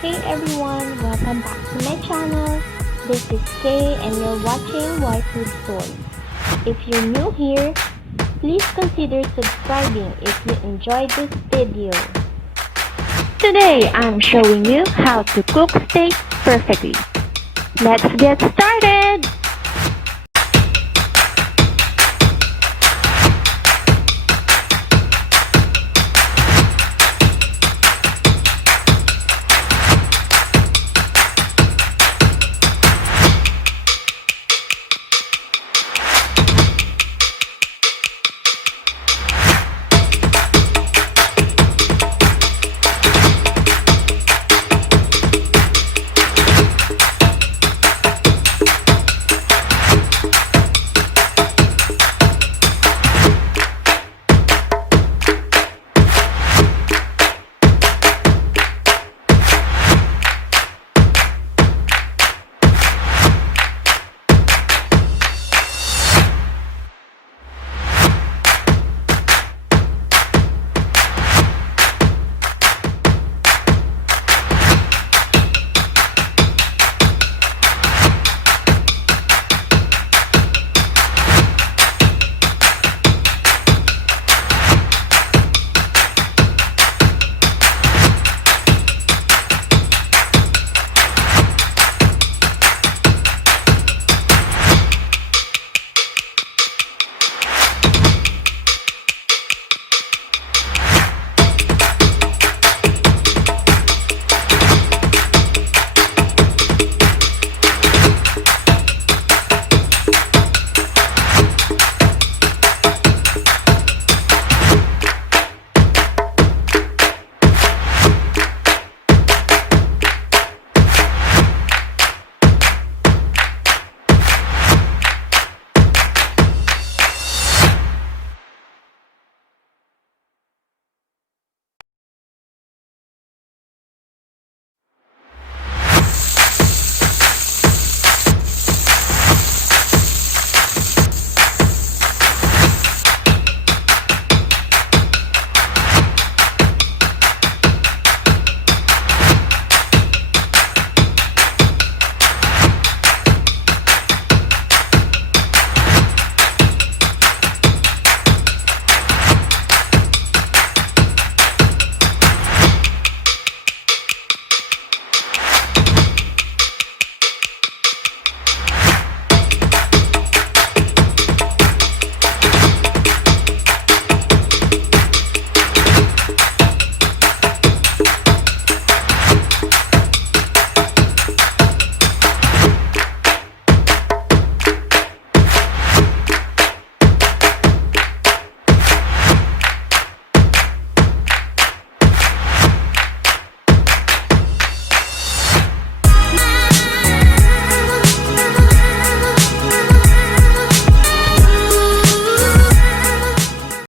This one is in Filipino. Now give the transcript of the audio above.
Hey everyone, welcome back to my channel. This is Kay and you're watching Wifehood Stories. If you're new here, please consider subscribing if you enjoyed this video. Today, I'm showing you how to cook steak perfectly. Let's get started!